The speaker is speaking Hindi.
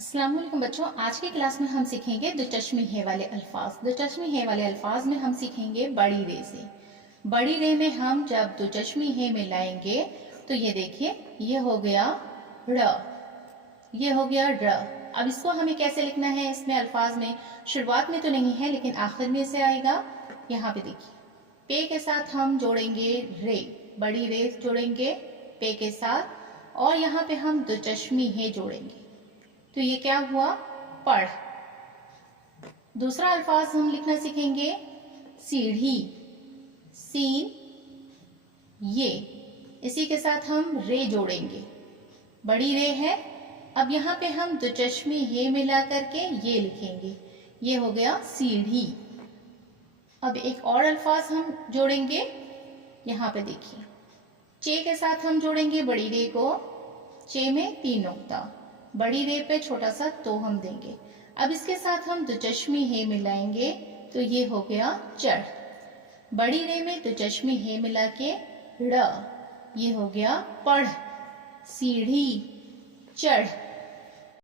अस्सलाम वालेकुम बच्चों, आज की क्लास में हम सीखेंगे दो चश्मी है वाले अल्फाज। दो चश्मी है वाले अल्फाज में हम सीखेंगे बड़ी रे से। बड़ी रे में हम जब दो चश्मी है में लाएंगे तो ये देखिए, ये हो गया र, ये हो गया र। अब इसको हमें कैसे लिखना है, इसमें अल्फाज में शुरुआत में तो नहीं है लेकिन आखिर में से आएगा। यहाँ पे देखिए, पे के साथ हम जोड़ेंगे रे, बड़ी रे जोड़ेंगे पे के साथ, और यहाँ पे हम दो चश्मी है जोड़ेंगे तो ये क्या हुआ, पढ़। दूसरा अल्फाज हम लिखना सीखेंगे सीढ़ी, सीन ये, इसी के साथ हम रे जोड़ेंगे, बड़ी रे है। अब यहाँ पे हम दो चश्मे हे मिला करके ये लिखेंगे, ये हो गया सीढ़ी। अब एक और अल्फाज हम जोड़ेंगे, यहाँ पे देखिए, चे के साथ हम जोड़ेंगे बड़ी रे को, चे में 3 नुक्ता, बड़ी रे पे छोटा सा तो हम देंगे। अब इसके साथ हम दो चश्मी हे मिलाएंगे तो ये हो गया चढ़। बड़ी रे में दो चश्मी हे मिला के ड़, ये हो गया पढ़, सीढ़ी, चढ़।